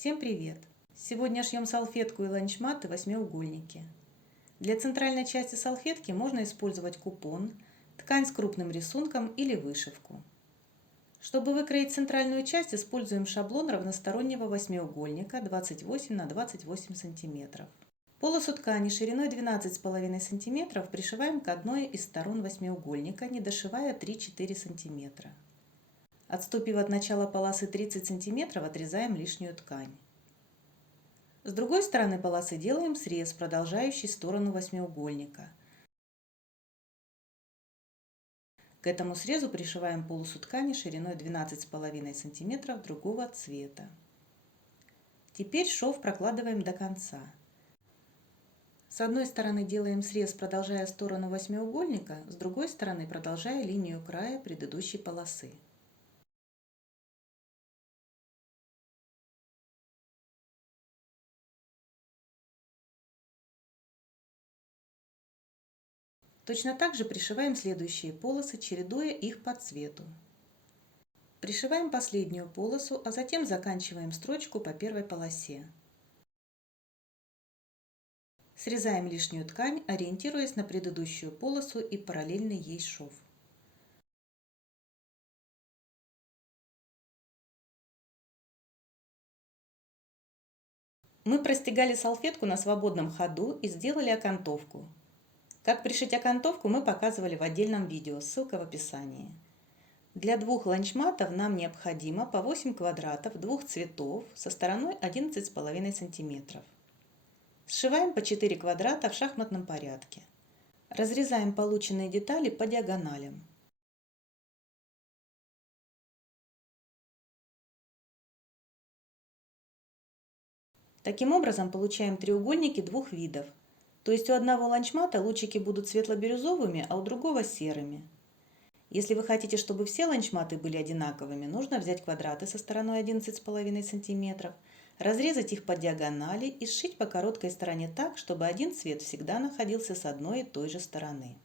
Всем привет! Сегодня шьем салфетку и ланчматы восьмиугольники. Для центральной части салфетки можно использовать купон, ткань с крупным рисунком или вышивку. Чтобы выкроить центральную часть, используем шаблон равностороннего восьмиугольника 28 на 28 см. Полосу ткани шириной 12,5 см пришиваем к одной из сторон восьмиугольника, не дошивая 3-4 см. Отступив от начала полосы 30 см, отрезаем лишнюю ткань. С другой стороны полосы делаем срез, продолжающий сторону восьмиугольника. К этому срезу пришиваем полосу ткани шириной 12,5 см другого цвета. Теперь шов прокладываем до конца. С одной стороны делаем срез, продолжая сторону восьмиугольника, с другой стороны продолжая линию края предыдущей полосы. Точно так же пришиваем следующие полосы, чередуя их по цвету. Пришиваем последнюю полосу, а затем заканчиваем строчку по первой полосе. Срезаем лишнюю ткань, ориентируясь на предыдущую полосу и параллельный ей шов. Мы простегали салфетку на свободном ходу и сделали окантовку. Как пришить окантовку, мы показывали в отдельном видео, ссылка в описании. Для двух ланчматов нам необходимо по 8 квадратов двух цветов со стороной 11,5 см. Сшиваем по 4 квадрата в шахматном порядке. Разрезаем полученные детали по диагоналям. Таким образом получаем треугольники двух видов. То есть у одного ланчмата лучики будут светло-бирюзовыми, а у другого серыми. Если вы хотите, чтобы все ланчматы были одинаковыми, нужно взять квадраты со стороной 11,5 см, разрезать их по диагонали и сшить по короткой стороне так, чтобы один цвет всегда находился с одной и той же стороны.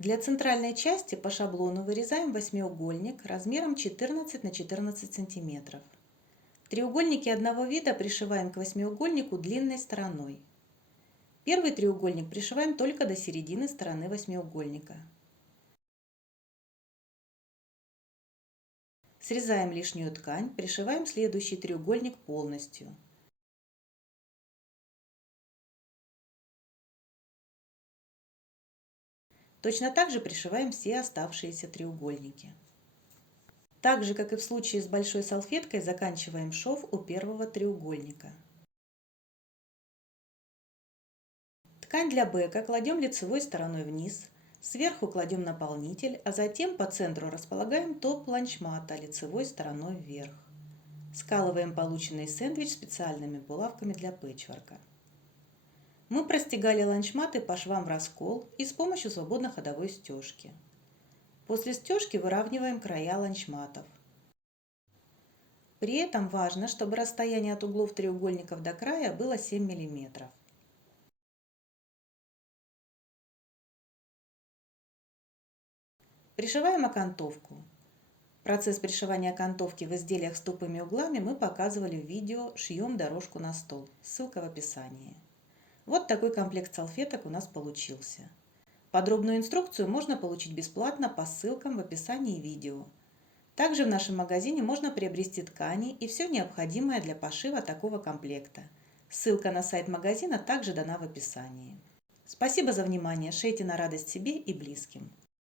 Для центральной части по шаблону вырезаем восьмиугольник размером 14 на 14 см. Треугольники одного вида пришиваем к восьмиугольнику длинной стороной. Первый треугольник пришиваем только до середины стороны восьмиугольника. Срезаем лишнюю ткань, пришиваем следующий треугольник полностью. Точно так же пришиваем все оставшиеся треугольники. Так же, как и в случае с большой салфеткой, заканчиваем шов у первого треугольника. Ткань для бэка кладем лицевой стороной вниз, сверху кладем наполнитель, а затем по центру располагаем топ ланчмата лицевой стороной вверх. Скалываем полученный сэндвич специальными булавками для пэтчворка. Мы простегали ланчматы по швам в раскол и с помощью свободной ходовой стежки. После стежки выравниваем края ланчматов. При этом важно, чтобы расстояние от углов треугольников до края было 7 мм. Пришиваем окантовку. Процесс пришивания окантовки в изделиях с тупыми углами мы показывали в видео «Шьем дорожку на стол». Ссылка в описании. Вот такой комплект салфеток у нас получился. Подробную инструкцию можно получить бесплатно по ссылкам в описании видео. Также в нашем магазине можно приобрести ткани и все необходимое для пошива такого комплекта. Ссылка на сайт магазина также дана в описании. Спасибо за внимание, шейте на радость себе и близким.